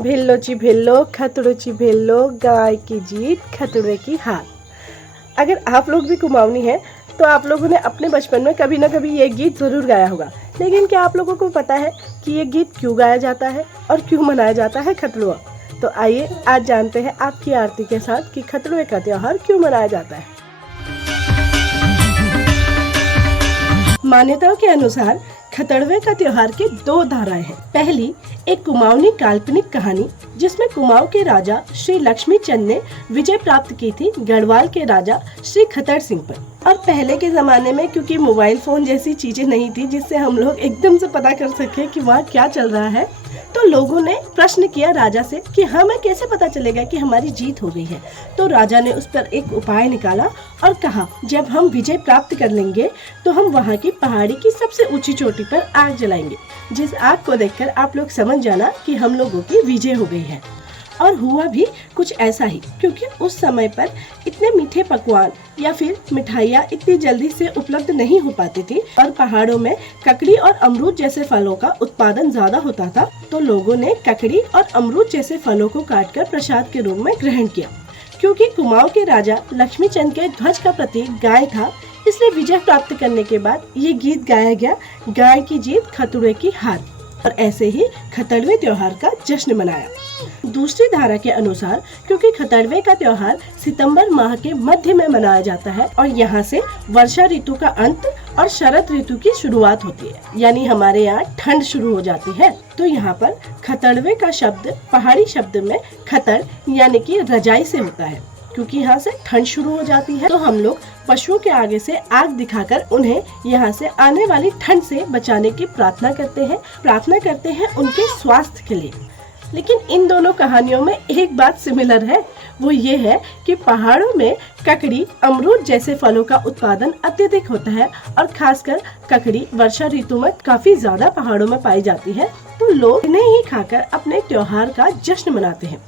भिल्लोची भिल्लो खतड़ोची भिल्लो, गाय की जीत खतड़े की हार। अगर आप लोग भी कुमाऊनी हैं तो आप लोगों ने अपने बचपन में कभी ना कभी ये गीत ज़रूर गाया होगा। लेकिन क्या आप लोगों को पता है कि ये गीत क्यों गाया जाता है और क्यों मनाया जाता है खतड़ुआ? तो आइए आज जानते हैं आपकी आरती के साथ कि खतड़ुए का त्यौहार क्यों मनाया जाता है। मान्यताओं के अनुसार खतड़वे का त्योहार के दो धाराएं हैं। पहली एक कुमाऊनी काल्पनिक कहानी जिसमें कुमाऊं के राजा श्री लक्ष्मी चंद ने विजय प्राप्त की थी गढ़वाल के राजा श्री खतर सिंह पर। और पहले के जमाने में क्योंकि मोबाइल फोन जैसी चीजें नहीं थी जिससे हम लोग एकदम से पता कर सके कि वहाँ क्या चल रहा है, तो लोगों ने प्रश्न किया राजा से कि हमें कैसे पता चलेगा कि हमारी जीत हो गई है। तो राजा ने उस पर एक उपाय निकाला और कहा जब हम विजय प्राप्त कर लेंगे तो हम वहाँ की पहाड़ी की सबसे ऊंची चोटी पर आग जलाएंगे, जिस आग को देखकर आप लोग समझ जाना कि हम लोगों की विजय हो गई है। और हुआ भी कुछ ऐसा ही, क्योंकि उस समय पर इतने मीठे पकवान या फिर मिठाइयाँ इतनी जल्दी से उपलब्ध नहीं हो पाती थी और पहाड़ों में ककड़ी और अमरूद जैसे फलों का उत्पादन ज्यादा होता था। तो लोगों ने ककड़ी और अमरूद जैसे फलों को काटकर प्रसाद के रूप में ग्रहण किया। क्योंकि कुमाऊं के राजा लक्ष्मी चंद के ध्वज का प्रतीक गाय था, इसलिए विजय प्राप्त करने के बाद ये गीत गाया गया, गाय की जीत खतड़ुए की हार। और ऐसे ही खतड़वे त्योहार का जश्न मनाया। दूसरी धारा के अनुसार क्योंकि खतड़वे का त्योहार सितंबर माह के मध्य में मनाया जाता है और यहाँ से वर्षा ऋतु का अंत और शरद ऋतु की शुरुआत होती है, यानी हमारे यहाँ ठंड शुरू हो जाती है। तो यहाँ पर खतड़वे का शब्द पहाड़ी शब्द में खतड़ यानी कि रजाई से होता है। क्योंकि यहाँ से ठंड शुरू हो जाती है तो हम लोग पशुओं के आगे से आग दिखाकर उन्हें यहाँ से आने वाली ठंड से बचाने की प्रार्थना करते हैं उनके स्वास्थ्य के लिए। लेकिन इन दोनों कहानियों में एक बात सिमिलर है, वो ये है कि पहाड़ों में ककड़ी अमरूद जैसे फलों का उत्पादन अत्यधिक होता है और खासकर ककड़ी वर्षा ऋतु में काफी ज्यादा पहाड़ों में पाई जाती है। तो लोग इन्हें ही खाकर अपने त्योहार का जश्न मनाते हैं।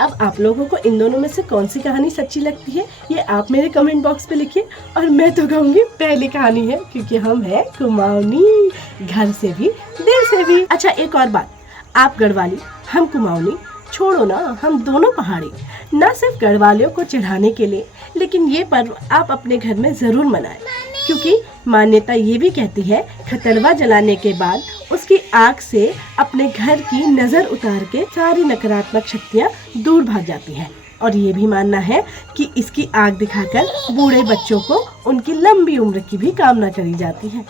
अब आप लोगों को इन दोनों में से कौन सी कहानी सच्ची लगती है ये आप मेरे कमेंट बॉक्स पे लिखिए। और मैं तो कहूँगी पहली कहानी है, क्योंकि हम है कुमाऊनी, घर से भी दिल से भी। अच्छा एक और बात, आप गढ़वाली हम कुमाऊनी, छोड़ो ना हम दोनों पहाड़ी। न सिर्फ गढ़वालियों को चढ़ाने के लिए, लेकिन ये पर्व आप अपने घर में जरूर मनाएं, क्योंकि मान्यता ये भी कहती है खतड़वा जलाने के बाद उसकी आग से अपने घर की नजर उतार के सारी नकारात्मक शक्तियाँ दूर भाग जाती हैं। और ये भी मानना है कि इसकी आग दिखाकर बूढ़े बच्चों को उनकी लंबी उम्र की भी कामना करी जाती है।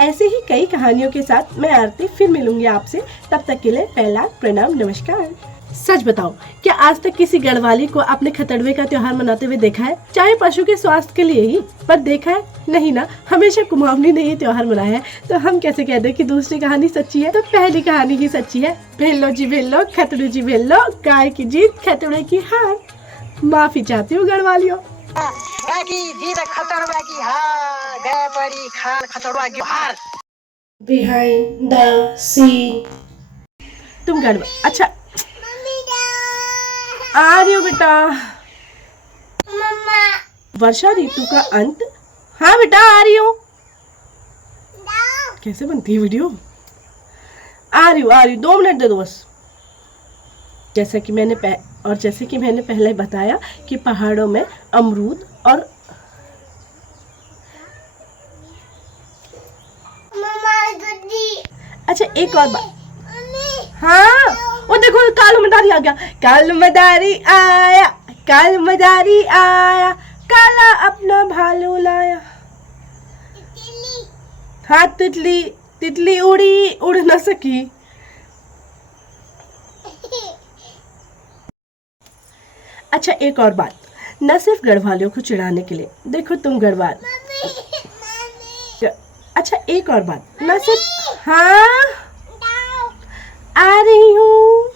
ऐसे ही कई कहानियों के साथ मैं आरती फिर मिलूंगी आपसे, तब तक के लिए पहला प्रणाम, नमस्कार। सच बताओ, क्या आज तक किसी गढ़वाली को आपने खतड़वे का त्योहार मनाते हुए देखा है, चाहे पशु के स्वास्थ्य के लिए ही, पर देखा है? नहीं ना, हमेशा कुमाऊनी ने ये त्योहार मनाया है। तो हम कैसे कह दे कि दूसरी कहानी सच्ची है? तो पहली कहानी ही सच्ची है। भिल्लो जी भिल्लो खतड़ू जी भिल्लो, गाय की जीत खतड़े की हार। माफी चाहती हूँ गढ़वालियों। Behind the scene। तुम गढ़वा, अच्छा आ रही हो बेटा। वर्षा ऋतु का अंत, हाँ बेटा आ रही हूँ। कैसे बनती है वीडियो? आ रही हूँ 2 मिनट दे दो बस। जैसे कि मैंने पहले बताया कि पहाड़ों में अमरूद और अच्छा एक और बात, हाँ वो देखो कालू मदारी आ गया। कालू मदारी आया, कालू मदारी आया, काला अपना भालू लाया। हाँ तितली उड़ न सकी। अच्छा एक और बात, न सिर्फ गढ़वालियों को चिढ़ाने के लिए, देखो तुम गढ़वाल। अच्छा एक और बात, न सिर्फ, हाँ आ रही हूँ।